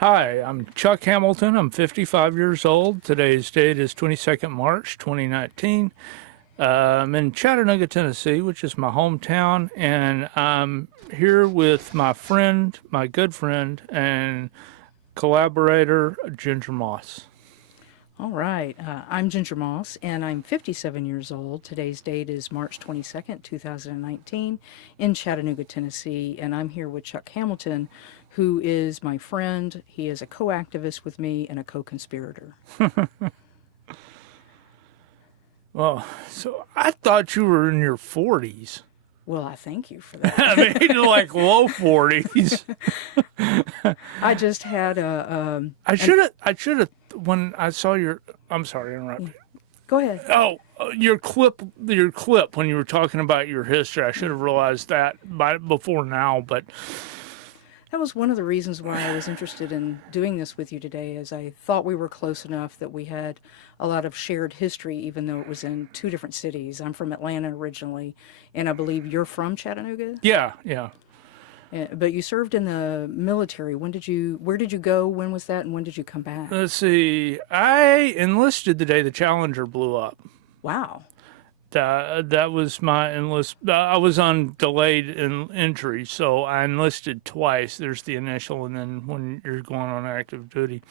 Hi, I'm Chuck Hamilton. I'm 55 years old. Today's date is 22nd March 2019. I'm in Chattanooga, Tennessee, which is my hometown, and I'm here with my friend, my good friend, and collaborator, Ginger Moss. All right. I'm Ginger Moss, and I'm 57 years old. Today's date is March 22nd, 2019, in Chattanooga, Tennessee. And I'm here with Chuck Hamilton, who is my friend. He is a co activist with me and a co conspirator. Well, so I thought you were in your 40s. Well, I thank you for that. I mean, like low 40s. I just had I should have, when I saw your, I'm sorry to interrupt you. Go ahead. Oh, your clip when you were talking about your history. I should have realized that before now, but That was one of the reasons why I was interested in doing this with you today, as I thought we were close enough that we had a lot of shared history, even though it was in two different cities. I'm from Atlanta originally, and I believe you're from Chattanooga. yeah. But you served in the military. Where did you go? When was that? And when did you come back? Let's see. I enlisted the day the Challenger blew up. Wow. That was my enlist. I was on delayed entry, so I enlisted twice. There's the initial, and then when you're going on active duty.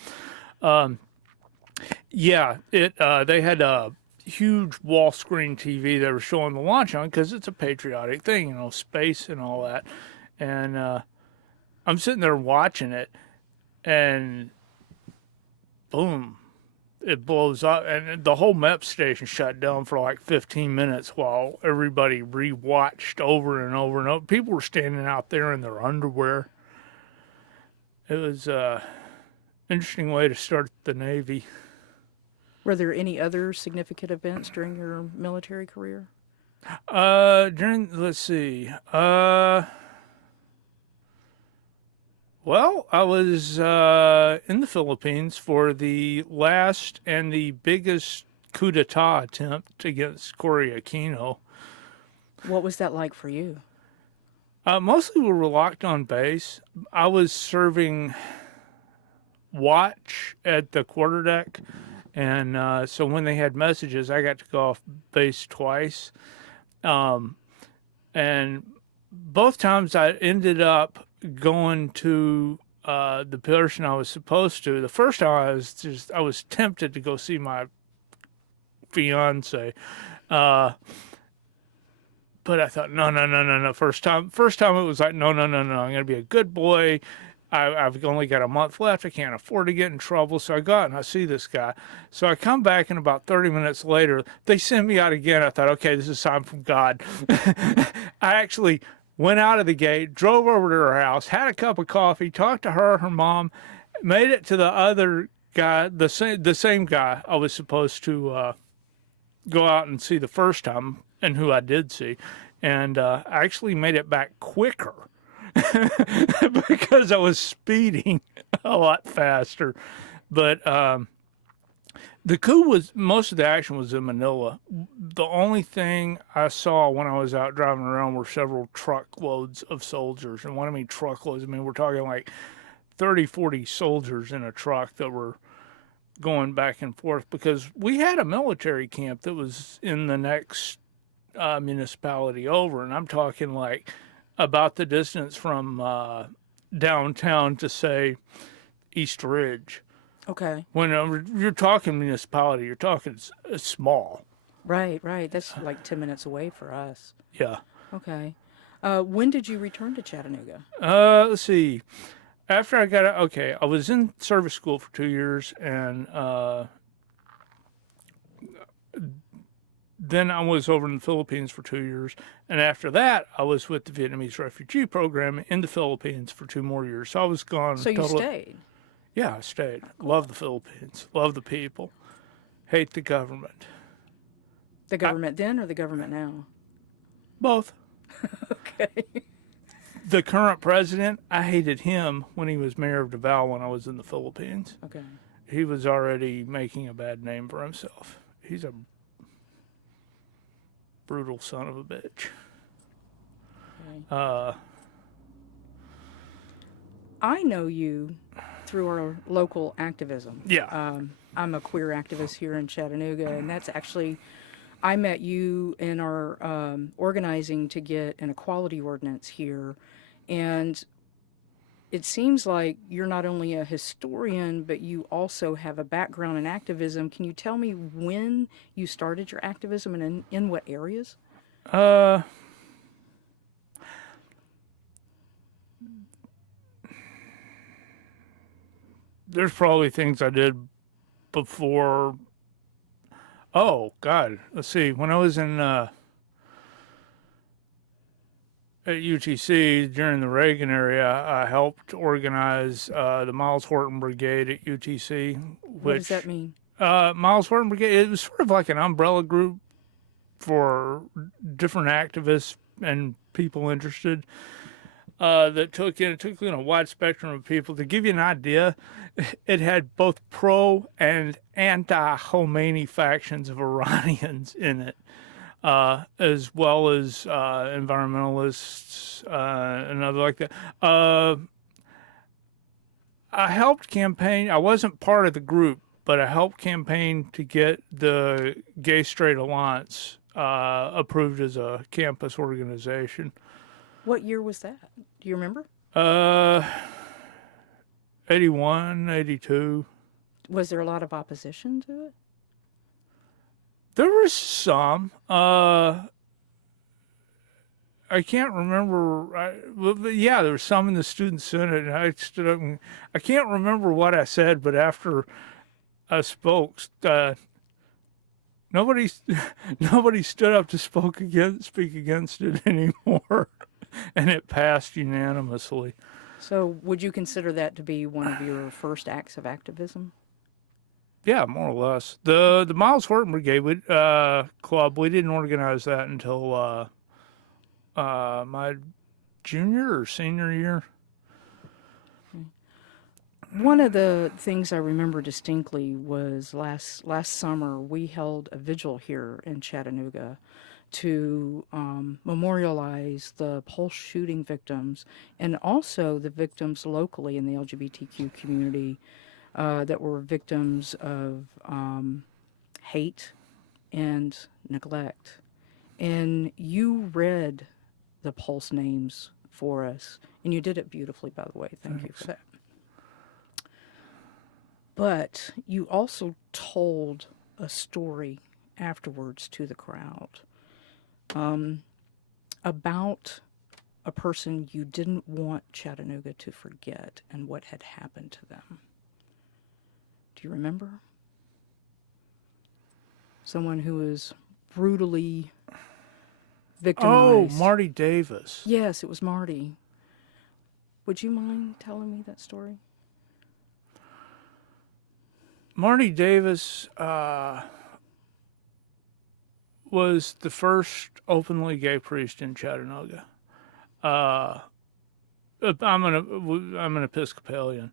Yeah, they had a huge wall screen TV they were showing the launch on because it's a patriotic thing, space and all that. And I'm sitting there watching it, and boom, it blows up, and the whole MEP station shut down for like 15 minutes while everybody rewatched over and over and over. People were standing out there in their underwear. It was an interesting way to start the Navy. Were there any other significant events during your military career? Let's see. Well, I was in the Philippines for the last and the biggest coup d'etat attempt against Cory Aquino. What was that like for you? Mostly we were locked on base. I was serving watch at the quarterdeck, and so when they had messages, I got to go off base twice. And both times I ended up going to the person I was supposed to. The first time I was tempted to go see my fiance, but I thought no. First time it was like no. I'm gonna be a good boy. I've only got a month left. I can't afford to get in trouble. So I go out and I see this guy. So I come back, and about 30 minutes later, they send me out again. I thought, okay, this is a sign from God. I actually went out of the gate, drove over to her house, had a cup of coffee, talked to her mom, made it to the other guy, the same guy I was supposed to go out and see the first time, and who I did see. And I actually made it back quicker because I was speeding a lot faster. But the coup was, most of the action was in Manila. The only thing I saw when I was out driving around were several truckloads of soldiers. And when I mean truckloads, I mean we're talking like 30, 40 soldiers in a truck that were going back and forth, because we had a military camp that was in the next municipality over. And I'm talking like about the distance from downtown to, say, East Ridge. Okay. When you're talking municipality, you're talking small. Right. That's like 10 minutes away for us. Yeah. Okay. When did you return to Chattanooga? Let's see. After I got out, okay, I was in service school for 2 years, and then I was over in the Philippines for 2 years. And after that, I was with the Vietnamese refugee program in the Philippines for 2 more years. So I was gone. So you stayed? Yeah, I stayed. Love the Philippines. Love the people. Hate the government. The government then or the government now? Both. Okay. The current president, I hated him when he was mayor of Davao when I was in the Philippines. Okay. He was already making a bad name for himself. He's a brutal son of a bitch. Okay. I know you through our local activism. Yeah. I'm a queer activist here in Chattanooga, and that's actually, I met you in our organizing to get an equality ordinance here. And it seems like you're not only a historian, but you also have a background in activism. Can you tell me when you started your activism and in what areas? Uh, there's probably things I did before. Oh God, let's see. When I was in at UTC during the Reagan area, I helped organize the Miles Horton Brigade at UTC. What does that mean? Miles Horton Brigade, it was sort of like an umbrella group for different activists and people interested. That took in a wide spectrum of people. To give you an idea, it had both pro and anti-Khomeini factions of Iranians in it, as well as environmentalists and other like that. I helped campaign. I wasn't part of the group, but I helped campaign to get the Gay Straight Alliance approved as a campus organization. What year was that? Do you remember? Uh, 81, 82. Was there a lot of opposition to it? There was some. I can't remember. But yeah, there was some in the student senate, and I stood up and I can't remember what I said, but after I spoke, nobody, nobody stood up to speak against it anymore, and it passed unanimously. So, would you consider that to be one of your first acts of activism? Yeah, more or less. The Miles Horton Brigade club, we didn't organize that until my junior or senior year. One of the things I remember distinctly was last summer we held a vigil here in Chattanooga to memorialize the Pulse shooting victims and also the victims locally in the LGBTQ community that were victims of hate and neglect. And you read the Pulse names for us, and you did it beautifully, by the way. Thank you for that. But you also told a story afterwards to the crowd about a person you didn't want Chattanooga to forget and what had happened to them. Do you remember? Someone who was brutally victimized. Oh, Marty Davis. Yes, it was Marty. Would you mind telling me that story? Marty Davis was the first openly gay priest in Chattanooga. I'm an Episcopalian,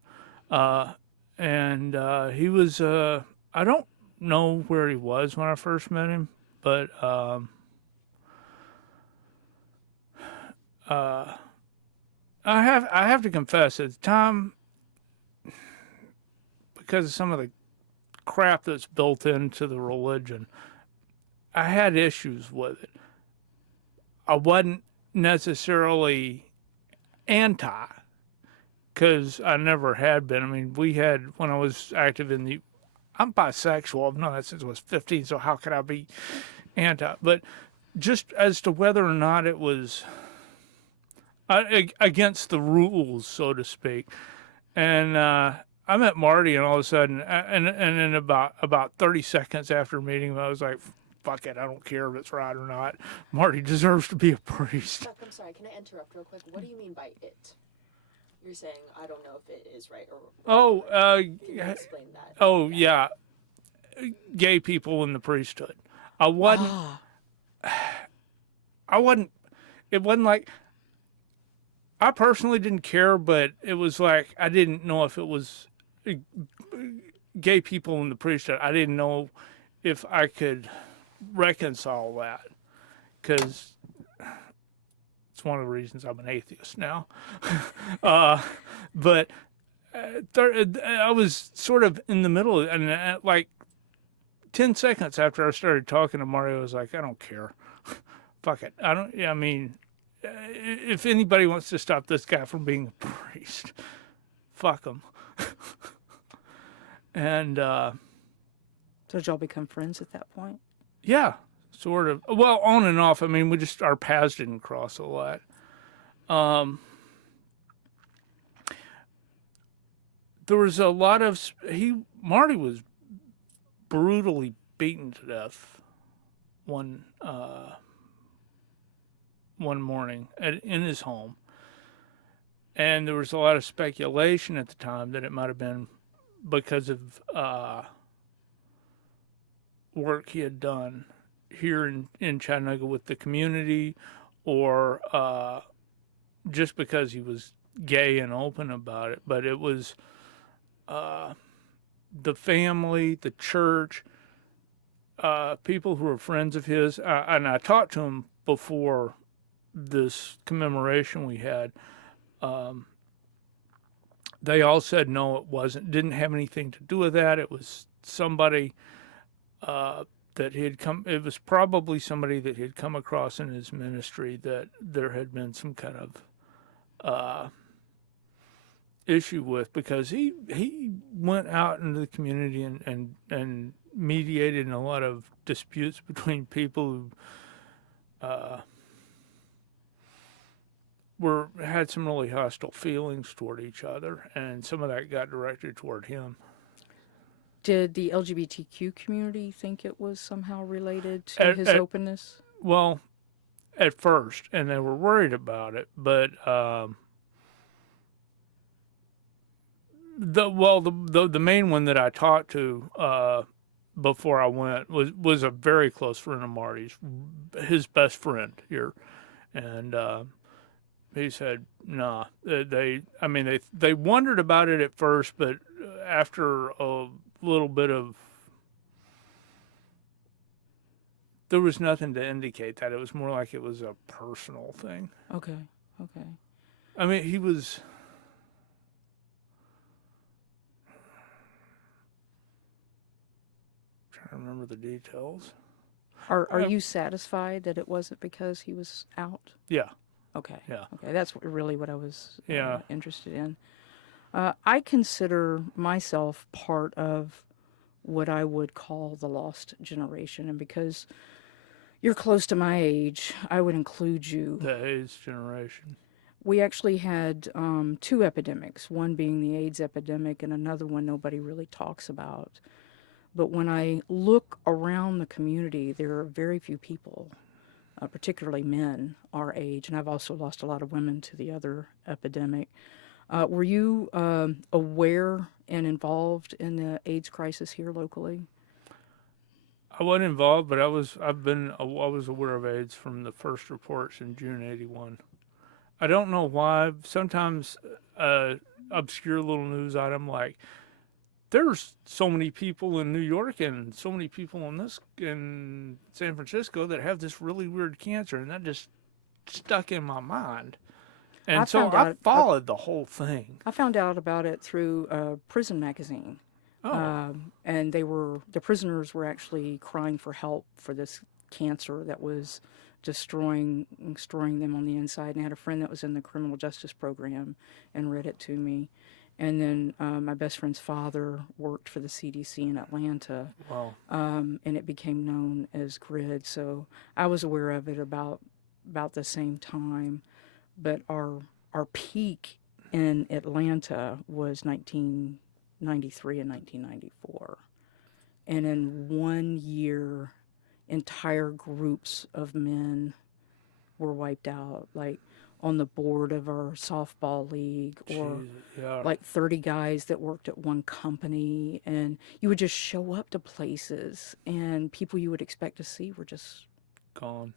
and he was. I don't know where he was when I first met him, but I have to confess at the time, because of some of the crap that's built into the religion, I had issues with it. I wasn't necessarily anti, because I never had been. I mean, when I was active in I'm bisexual. I've known that since I was 15, so how could I be anti? But just as to whether or not it was against the rules, so to speak. And I met Marty, and all of a sudden, and in about 30 seconds after meeting him, I was like, fuck it, I don't care if it's right or not. Marty deserves to be a priest. Chuck, I'm sorry, can I interrupt real quick? What do you mean by it? You're saying, I don't know if it is right or wrong. Can you explain that? Oh, yeah. Gay people in the priesthood. I wasn't, it wasn't like, I personally didn't care, but it was like, I didn't know if it was gay people in the priesthood. I didn't know if I could reconcile that, because it's one of the reasons I'm an atheist now. But I was sort of in the middle, and like 10 seconds after I started talking to Mario, I was like, I don't care. Fuck it. I don't, I mean, if anybody wants to stop this guy from being a priest, fuck him. And, So did y'all become friends at that point? yeah, sort of. Well, on and off. I mean, our paths didn't cross a lot. There was a lot of, Marty was brutally beaten to death one morning in his home, and there was a lot of speculation at the time that it might have been because of work he had done here in Chattanooga with the community, or just because he was gay and open about it. But it was the family, the church, people who were friends of his, and I talked to him before this commemoration we had. They all said no, it wasn't. Didn't have anything to do with that. It was somebody that he had come. It was probably somebody that he had come across in his ministry that there had been some kind of issue with, because he went out into the community and mediated in a lot of disputes between people who had some really hostile feelings toward each other, and some of that got directed toward him. Did the LGBTQ community think it was somehow related to his openness? Well, at first, and they were worried about it, but the main one that I talked to before I went was a very close friend of Marty's, his best friend here, and he said, "Nah." They wondered about it at first, but after a little bit of, there was nothing to indicate that. It was more like it was a personal thing. Okay. I mean, he was. Trying to remember the details. Are you satisfied that it wasn't because he was out? Yeah. Okay. Yeah. Okay, that's really what I was Yeah. interested in. I consider myself part of what I would call the lost generation, and because you're close to my age, I would include you. The AIDS generation. We actually had two epidemics, one being the AIDS epidemic and another one nobody really talks about. But when I look around the community, there are very few people, particularly men our age, and I've also lost a lot of women to the other epidemic. Were you aware and involved in the AIDS crisis here locally? I wasn't involved, but I was aware of AIDS from the first reports in June '81. I don't know why. Sometimes obscure little news item like, there's so many people in New York and so many people in San Francisco that have this really weird cancer, and that just stuck in my mind. And I followed the whole thing. I found out about it through Prison Magazine. Oh. And the prisoners were actually crying for help for this cancer that was destroying them on the inside. And I had a friend that was in the criminal justice program and read it to me. And then my best friend's father worked for the CDC in Atlanta. Wow. And it became known as GRID. So I was aware of it about the same time. But our peak in Atlanta was 1993 and 1994. And in 1 year, entire groups of men were wiped out, like on the board of our softball league, or like 30 guys that worked at one company. And you would just show up to places and people you would expect to see were just gone.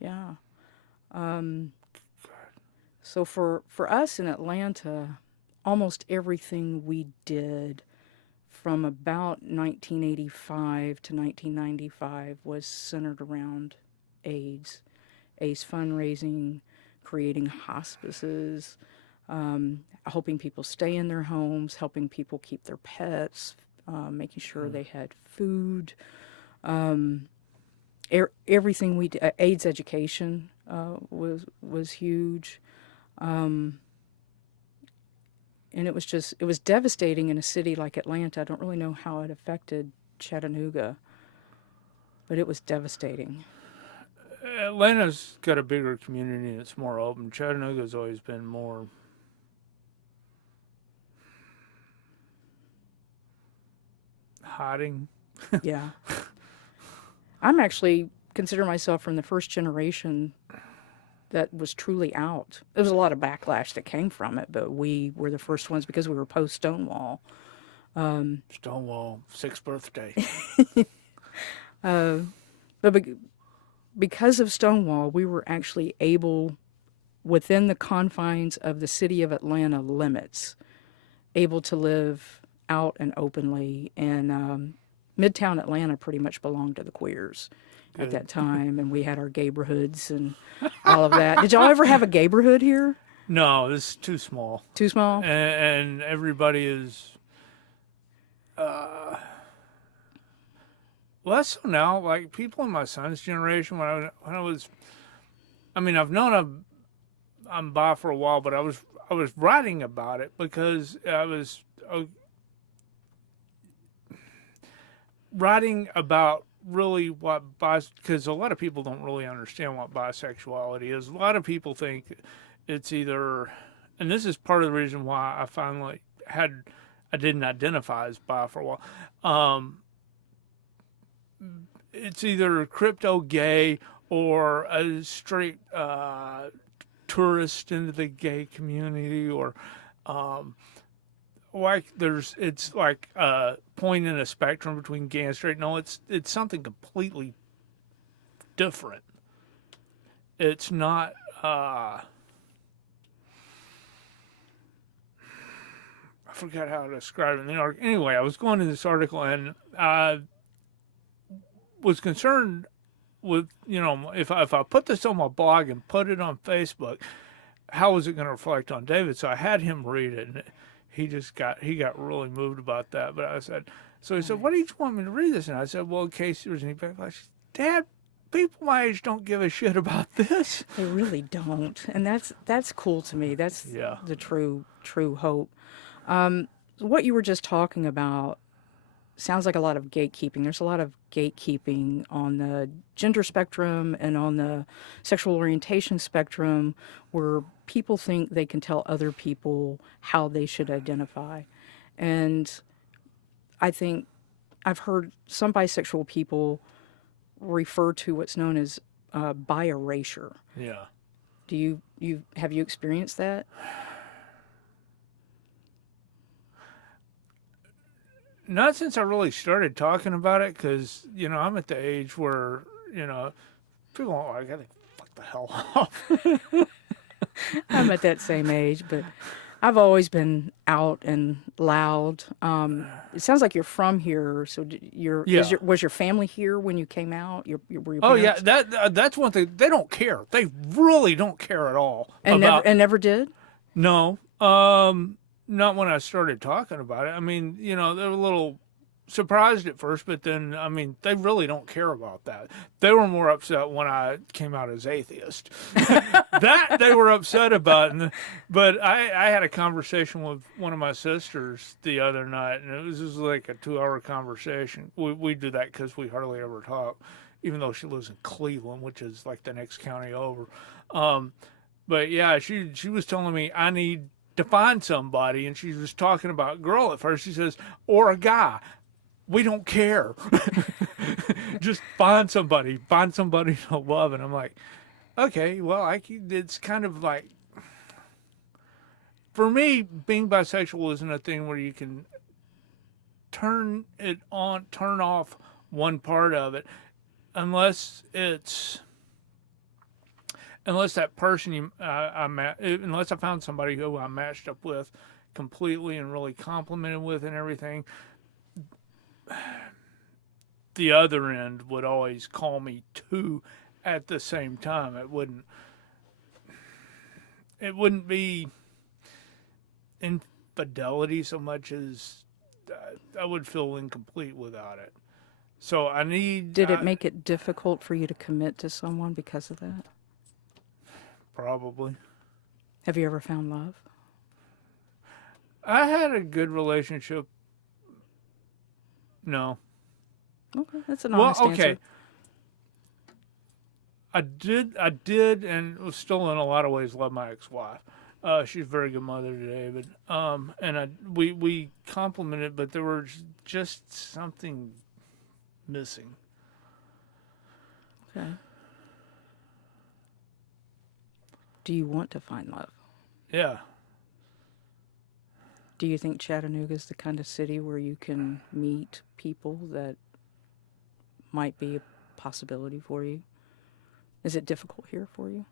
Yeah. So for us in Atlanta, almost everything we did from about 1985 to 1995 was centered around AIDS fundraising, creating hospices, helping people stay in their homes, helping people keep their pets, making sure they had food, everything we did. AIDS education was huge, and it was devastating in a city like Atlanta. I don't really know how it affected Chattanooga, but it was devastating. Atlanta's got a bigger community and it's more open. Chattanooga's always been more hiding. Yeah. I'm actually consider myself from the first generation that was truly out. There was a lot of backlash that came from it, but we were the first ones because we were post Stonewall. Stonewall, 6th birthday. But because of Stonewall, we were actually able, within the confines of the city of Atlanta limits, able to live out and openly. And Midtown Atlanta pretty much belonged to the queers at that time, and we had our gayborhoods and all of that. Did y'all ever have a gayborhood here? No, this is too small. Too small? And everybody is less so now. Like people in my son's generation, when I was, I mean, I've known I'm bi for a while, but I was writing about it because I was writing about really what because a lot of people don't really understand what bisexuality is. A lot of people think it's either, and this is part of the reason why I finally I didn't identify as bi for a while. It's either crypto gay or a straight tourist into the gay community, or like it's like a point in a spectrum between gay and straight. No, it's something completely different. It's not. I forgot how to describe it in the article. Anyway, I was going to this article and I was concerned with, if I put this on my blog and put it on Facebook, how was it going to reflect on David? So I had him read it, and he got really moved about that. But I said, so he said, "What do you want me to read this?" And I said, "Well, in case there's any backlash." Dad, people my age don't give a shit about this. They really don't, and that's cool to me. That's the true hope. What you were just talking about sounds like a lot of gatekeeping. There's a lot of gatekeeping on the gender spectrum and on the sexual orientation spectrum where people think they can tell other people how they should identify. And I think I've heard some bisexual people refer to what's known as bi-erasure. Yeah. Have you experienced that? Not since I really started talking about it, because, I'm at the age where, people are like, I think, fuck the hell off. I'm at that same age, but I've always been out and loud. It sounds like you're from here, so was your family here when you came out? Were your parents? Yeah, that's one thing. They don't care. They really don't care at all. And never did? No. Not when I started talking about it. I mean, they were a little surprised at first, but then, I mean, they really don't care about that. They were more upset when I came out as atheist. That they were upset about. But I had a conversation with one of my sisters the other night, and it was just like a 2-hour conversation. We do that because we hardly ever talk, even though she lives in Cleveland, which is like the next county over. But yeah, she was telling me I need to find somebody, and she was talking about girl at first. She says, or a guy. We don't care. Just find somebody to love. And I'm like, okay, well, it's kind of like, for me, being bisexual isn't a thing where you can turn it on, turn off one part of it, unless that person unless I found somebody who I matched up with completely and really complimented with and everything, the other end would always call me two at the same time. It wouldn't be, infidelity so much as I would feel incomplete without it. So I need. Did it make it difficult for you to commit to someone because of that? Probably. Have you ever found love? I had a good relationship. No. Okay, that's an honest answer. I did, and was still in a lot of ways love my ex-wife. She's a very good mother to David. And we complimented, but there was just something missing. Okay. Do you want to find love? Yeah. Do you think Chattanooga is the kind of city where you can meet people that might be a possibility for you? Is it difficult here for you?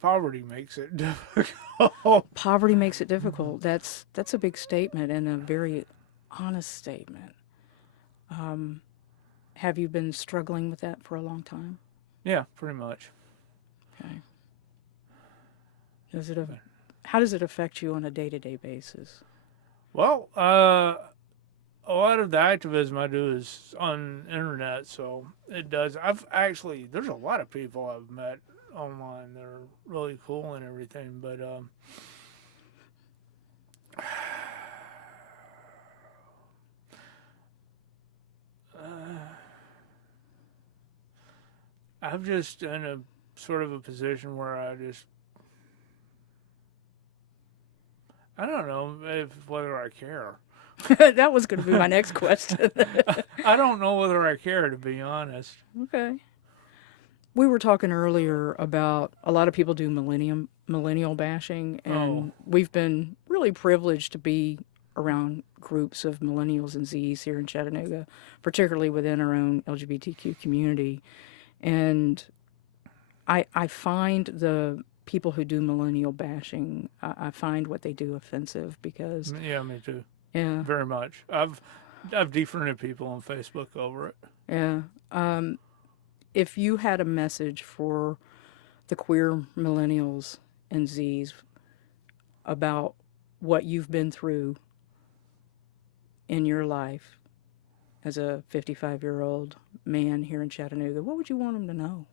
Poverty makes it difficult. Poverty makes it difficult. That's a big statement and a very honest statement. Have you been struggling with that for a long time? Yeah, pretty much. Okay. How does it affect you on a day-to-day basis? Well, a lot of the activism I do is on internet, so it does. There's a lot of people I've met online. They're really cool and everything, but I'm just in a sort of a position where I don't know whether I care. That was going to be my next question. I don't know whether I care, to be honest. Okay. We were talking earlier about a lot of people do millennial bashing, and we've been really privileged to be around groups of millennials and Zs here in Chattanooga, particularly within our own LGBTQ community. And I find the people who do millennial bashing, I find what they do offensive because... Yeah, me too. Yeah. Very much. I've defriended people on Facebook over it. Yeah. If you had a message for the queer millennials and Zs about what you've been through in your life as a 55-year-old man here in Chattanooga, what would you want them to know?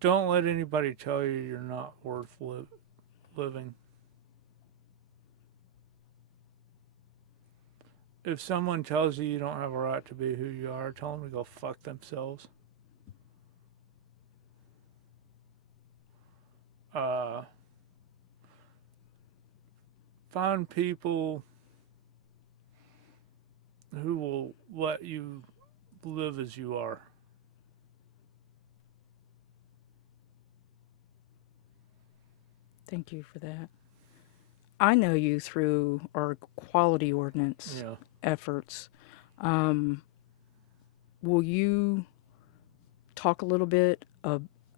Don't let anybody tell you you're not worth living. If someone tells you you don't have a right to be who you are, tell them to go fuck themselves. Find people who will let you live as you are. Thank you for that. I know you through our quality ordinance efforts. Will you talk a little bit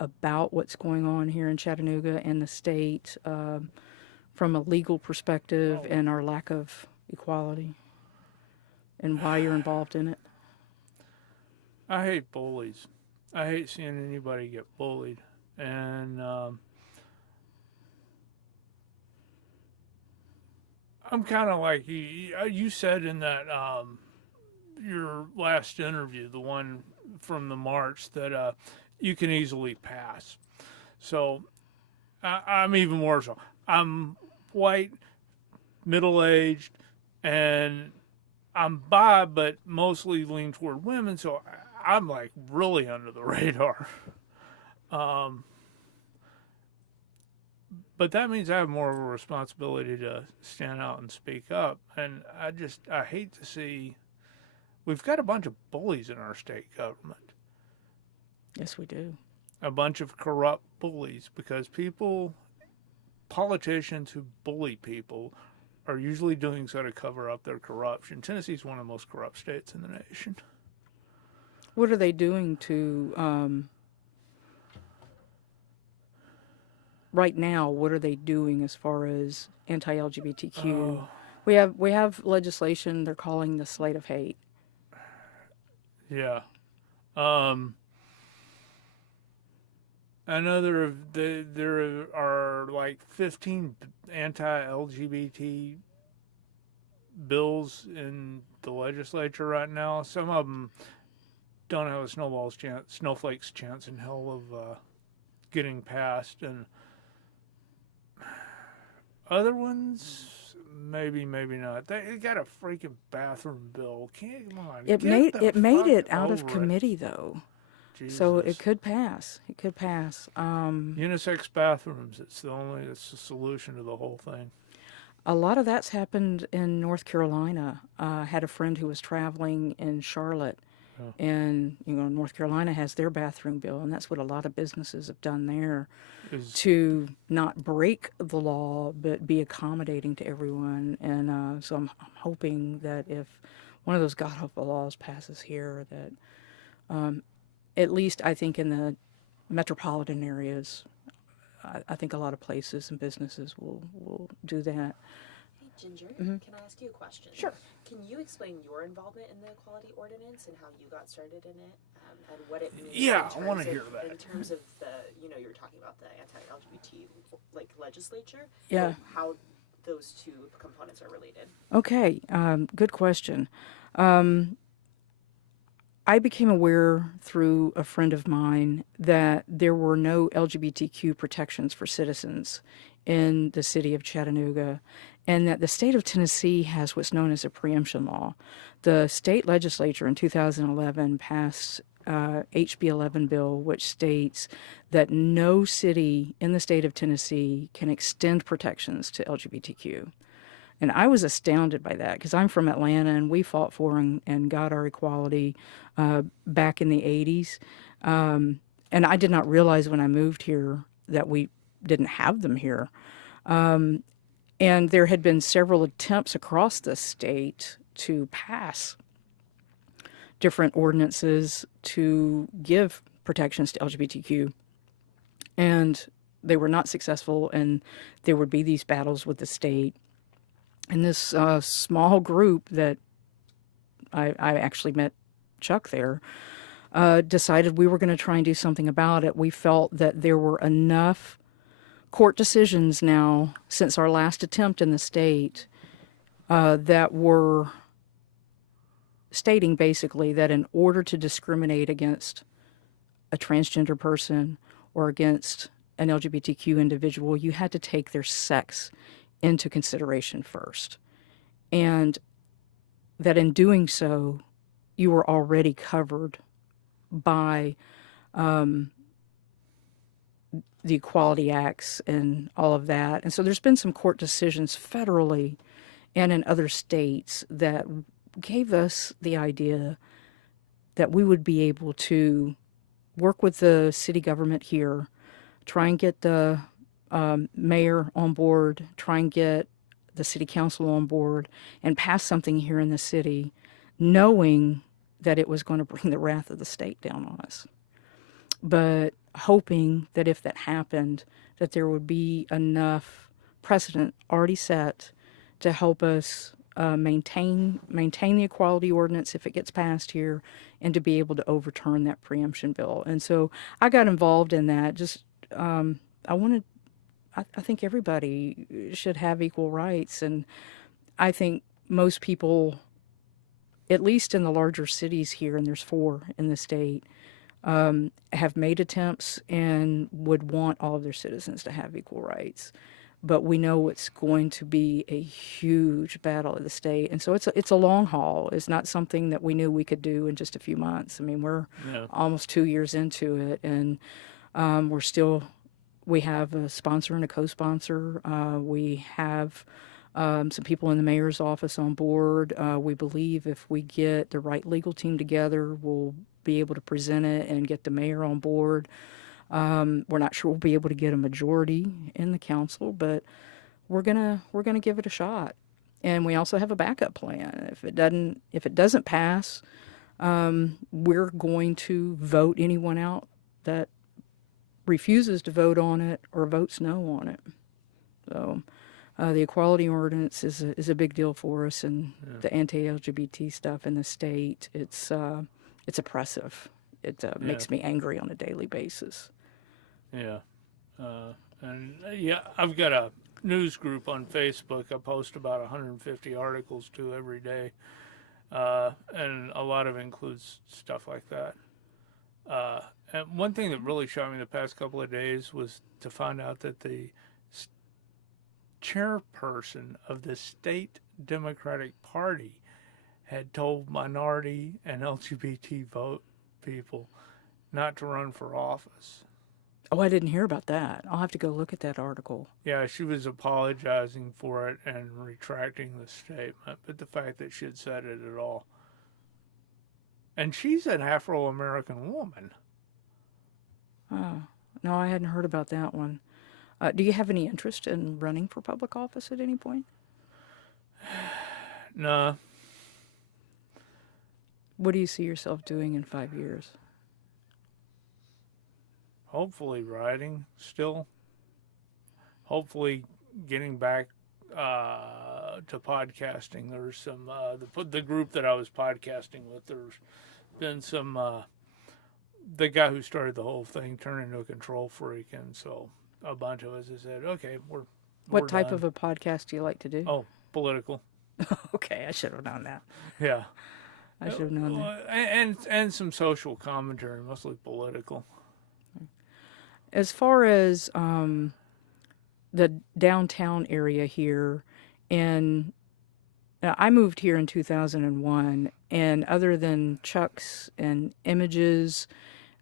about what's going on here in Chattanooga and the state from a legal perspective and our lack of equality and why you're involved in it? I hate bullies. I hate seeing anybody get bullied. And I'm kind of like you said in that your last interview, the one from the March, that you can easily pass. So I'm even more so. I'm white, middle-aged, and I'm bi, but mostly lean toward women. So I'm like really under the radar. But that means I have more of a responsibility to stand out and speak up. And I hate to see, we've got a bunch of bullies in our state government. Yes, we do. A bunch of corrupt bullies, because politicians who bully people are usually doing so to cover up their corruption. Tennessee's one of the most corrupt states in the nation. What are they doing to right now, what are they doing as far as anti-LGBTQ? Oh, We have legislation they're calling the slate of hate. yeah. Um, I know there are like 15 anti-LGBT bills in the legislature right now. Some of them don't have a snowflake's chance in hell of getting passed, and other ones maybe, maybe not. They got a freaking bathroom bill. Come on, get the It made fuck it out of over it. committee though, so it Jesus. could pass. It could pass. Unisex bathrooms. It's the solution to the whole thing. A lot of that's happened in North Carolina. I had a friend who was traveling in Charlotte, Oh, and North Carolina has their bathroom bill, and that's what a lot of businesses have done there is to not break the law but be accommodating to everyone. And so I'm hoping that if one of those god awful laws passes here, that at least I think in the metropolitan areas, I think a lot of places and businesses will do that. Hey, Ginger, Mm-hmm. can I ask you a question? Sure. Can you explain your involvement in the equality ordinance and how you got started in it, and what it means? Yeah, in I wanna terms hear of- that. In terms of the, you were talking about the anti-LGBT legislature. Yeah. How those two components are related. Okay, good question. I became aware through a friend of mine that there were no LGBTQ protections for citizens in the city of Chattanooga, and that the state of Tennessee has what's known as a preemption law. The state legislature in 2011 passed HB 11 bill, which states that no city in the state of Tennessee can extend protections to LGBTQ. And I was astounded by that because I'm from Atlanta and we fought for and got our equality back in the 80s. And I did not realize when I moved here that we didn't have them here. And there had been several attempts across the state to pass different ordinances to give protections to LGBTQ. And they were not successful, and there would be these battles with the state. And this small group that I actually met Chuck there decided we were going to try and do something about it. We felt that there were enough court decisions now since our last attempt in the state that were stating basically that in order to discriminate against a transgender person or against an LGBTQ individual, you had to take their sex into consideration first. And that in doing so, you were already covered by the Equality Acts and all of that. And so there's been some court decisions federally and in other states that gave us the idea that we would be able to work with the city government here, try and get the mayor on board, try and get the city council on board, and pass something here in the city, knowing that it was going to bring the wrath of the state down on us. But hoping that if that happened, that there would be enough precedent already set to help us maintain the equality ordinance if it gets passed here, and to be able to overturn that preemption bill. And so I got involved in that. Just I think everybody should have equal rights, and I think most people, at least in the larger cities here, and there's 4 in the state, have made attempts and would want all of their citizens to have equal rights. But we know it's going to be a huge battle of the state, and so it's a long haul. It's not something that we knew we could do in just a few months. I mean, we're almost 2 years into it, and we have a sponsor and a co-sponsor. We have some people in the mayor's office on board. We believe if we get the right legal team together, we'll be able to present it and get the mayor on board. We're not sure we'll be able to get a majority in the council, but we're gonna give it a shot. And we also have a backup plan. If it doesn't pass, we're going to vote anyone out that refuses to vote on it or votes no on it. So the equality ordinance is a big deal for us, and the anti-LGBT stuff in the state, it's oppressive. It makes me angry on a daily basis. Yeah. And I've got a news group on Facebook. I post about 150 articles to every day, and a lot of it includes stuff like that. And one thing that really shocked me the past couple of days was to find out that the chairperson of the state Democratic Party had told minority and LGBT vote people not to run for office. Oh, I didn't hear about that. I'll have to go look at that article. Yeah, she was apologizing for it and retracting the statement, but the fact that she had said it at all. And she's an Afro-American woman. Oh, no, I hadn't heard about that one. Do you have any interest in running for public office at any point? No. What do you see yourself doing in 5 years? Hopefully writing still. Hopefully getting back to podcasting. There's some, the group that I was podcasting with, there's been some, the guy who started the whole thing turned into a control freak, and so a bunch of us have said, okay, we're What type done. of a podcast do you like to do? Oh, political. Okay, I should have known that. Yeah. I should have known that. And some social commentary, mostly political. As far as the downtown area here, and I moved here in 2001, and other than Chuck's and Images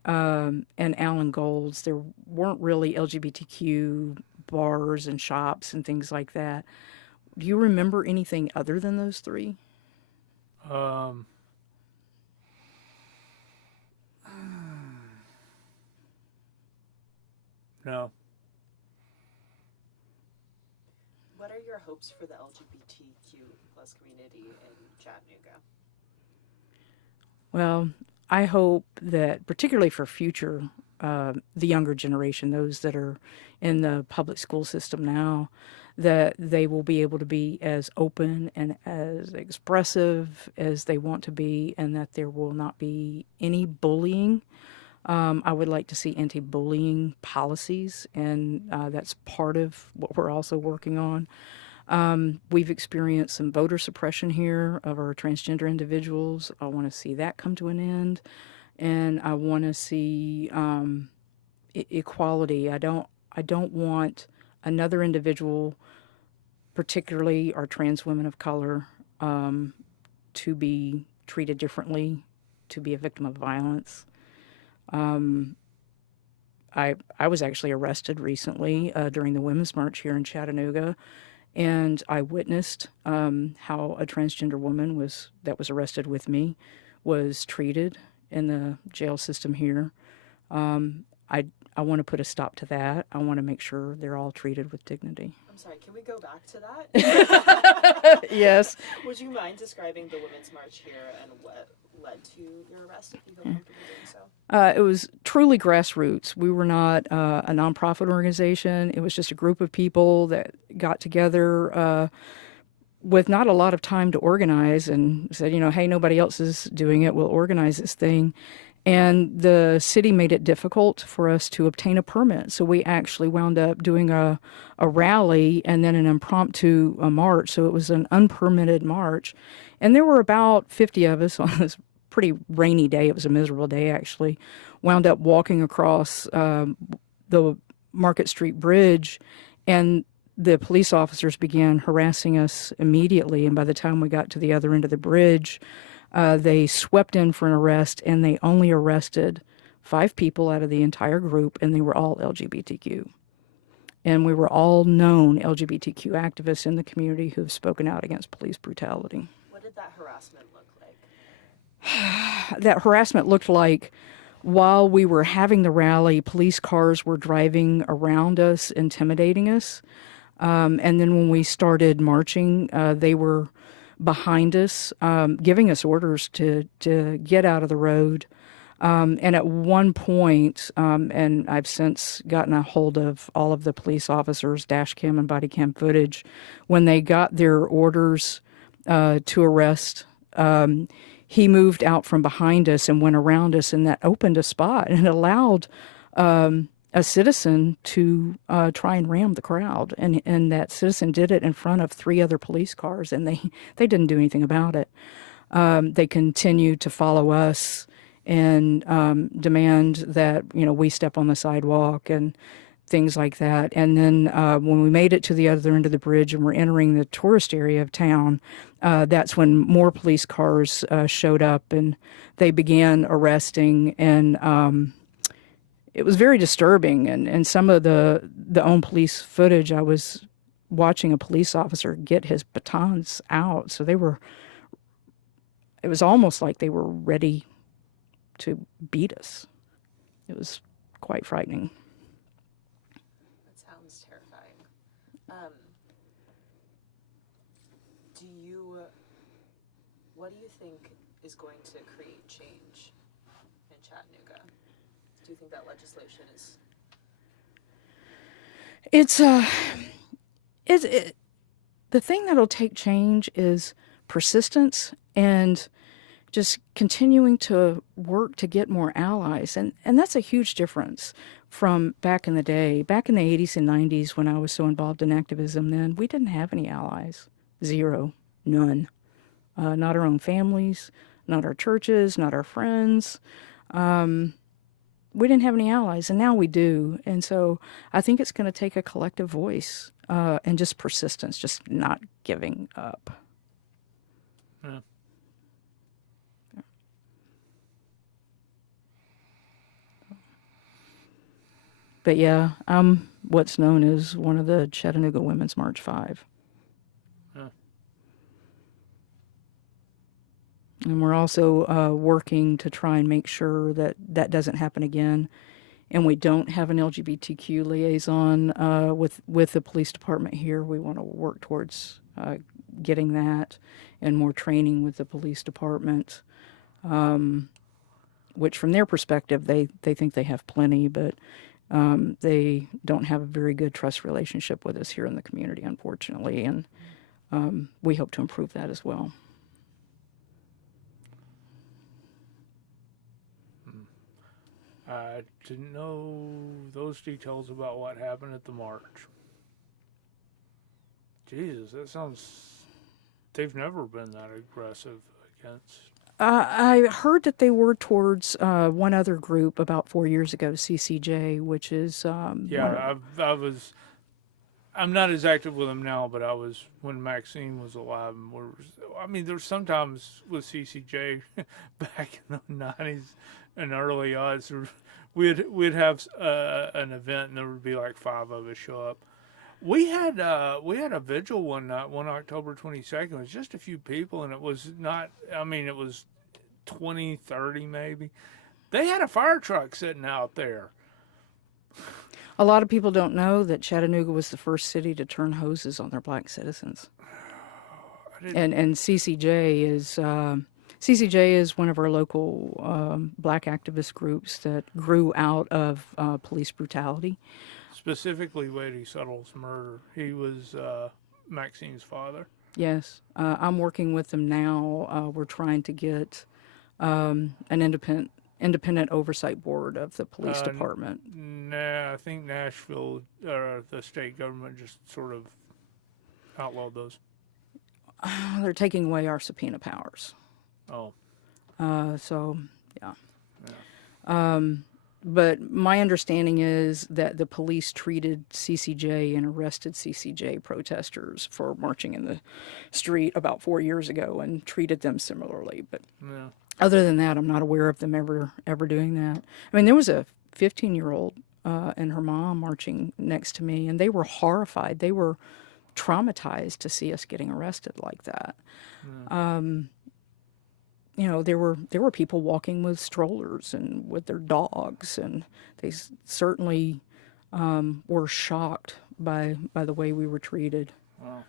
and Alan Gold's, there weren't really LGBTQ bars and shops and things like that. Do you remember anything other than those three? No. What are your hopes for the LGBTQ plus community in Chattanooga? Well, I hope that, particularly for future, the younger generation, those that are in the public school system now, that they will be able to be as open and as expressive as they want to be, and that there will not be any bullying. I would like to see anti-bullying policies, and that's part of what we're also working on. We've experienced some voter suppression here of our transgender individuals. I want to see that come to an end, and I want to see equality. I don't want another individual, particularly our trans women of color, to be treated differently, to be a victim of violence. I was actually arrested recently during the Women's March here in Chattanooga, and I witnessed how a transgender woman that was arrested with me was treated in the jail system here. I want to put a stop to that. I want to make sure they're all treated with dignity. I'm sorry, can we go back to that? Yes. Would you mind describing the Women's March here and what led to your arrest, if you feel comfortable doing so? It was truly grassroots. We were not a nonprofit organization. It was just a group of people that got together with not a lot of time to organize and said, hey, nobody else is doing it. We'll organize this thing. And the city made it difficult for us to obtain a permit. So we actually wound up doing a rally and then an impromptu march. So it was an unpermitted march. And there were about 50 of us on this pretty rainy day. It was a miserable day, actually. Wound up walking across the Market Street Bridge, and the police officers began harassing us immediately. And by the time we got to the other end of the bridge, they swept in for an arrest, and they only arrested 5 people out of the entire group, and they were all LGBTQ. And we were all known LGBTQ activists in the community who have spoken out against police brutality. What did that harassment look like? That harassment looked like, while we were having the rally, police cars were driving around us, intimidating us. And then when we started marching, they were behind us, giving us orders to get out of the road. And at one point, and I've since gotten a hold of all of the police officers' dash cam and body cam footage, when they got their orders to arrest, he moved out from behind us and went around us, and that opened a spot and allowed a citizen to try and ram the crowd. And that citizen did it in front of 3 other police cars, and they didn't do anything about it. They continued to follow us and demand that we step on the sidewalk and things like that. And then when we made it to the other end of the bridge and we're entering the tourist area of town, that's when more police cars showed up and they began arresting. And it was very disturbing. And some of the own police footage, I was watching a police officer get his batons out. So it was almost like they were ready to beat us. It was quite frightening. That sounds terrifying. What do you think is going to create change in Chattanooga? Do you think that legislation is? The thing that'll take change is persistence and just continuing to work to get more allies. And that's a huge difference from back in the day. Back in the 80s and 90s, when I was so involved in activism then, we didn't have any allies. Zero. None. Not our own families, not our churches, not our friends. We didn't have any allies, and now we do. And so I think it's going to take a collective voice and just persistence, just not giving up. Yeah. But yeah, I'm what's known as one of the Chattanooga Women's March 5. Yeah. And we're also working to try and make sure that that doesn't happen again. And we don't have an LGBTQ liaison with the police department here. We want to work towards getting that and more training with the police department, which from their perspective, they think they have plenty, but they don't have a very good trust relationship with us here in the community, unfortunately. And we hope to improve that as well. I didn't know those details about what happened at the march. Jesus, that sounds... They've never been that aggressive against... I heard that they were towards one other group about 4 years ago, CCJ, which is... Yeah, I'm not as active with them now, but I was when Maxine was alive. And there's sometimes with CCJ back in the 90s and early odds, we'd have an event and there would be like 5 of us show up. We had a vigil one night, one October 22nd. It was just a few people, and it was not. It was 20, 30 maybe. They had a fire truck sitting out there. A lot of people don't know that Chattanooga was the first city to turn hoses on their black citizens. And CCJ is one of our local black activist groups that grew out of police brutality. Specifically, Lady Suttle's murder. He was Maxine's father. Yes, I'm working with them now. We're trying to get an independent oversight board of the police department. Nah, I think Nashville, the state government, just sort of outlawed those. They're taking away our subpoena powers. Oh. So, yeah. But my understanding is that the police treated CCJ and arrested CCJ protesters for marching in the street about 4 years ago and treated them similarly. But Yeah. other than that, I'm not aware of them ever doing that. There was a 15-year-old and her mom marching next to me, and they were horrified. They were traumatized to see us getting arrested like that. Yeah. There were people walking with strollers and with their dogs, and they certainly were shocked by the way we were treated. Wow.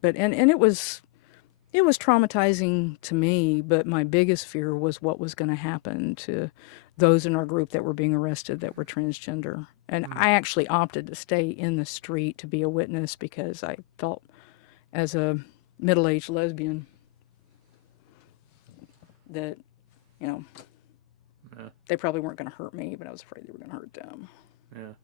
But it was It was traumatizing to me, but my biggest fear was what was going to happen to those in our group that were being arrested that were transgender. And I actually opted to stay in the street to be a witness because I felt, as a middle-aged lesbian, that, you know, Yeah. they probably weren't going to hurt me, but I was afraid they were going to hurt them. Yeah.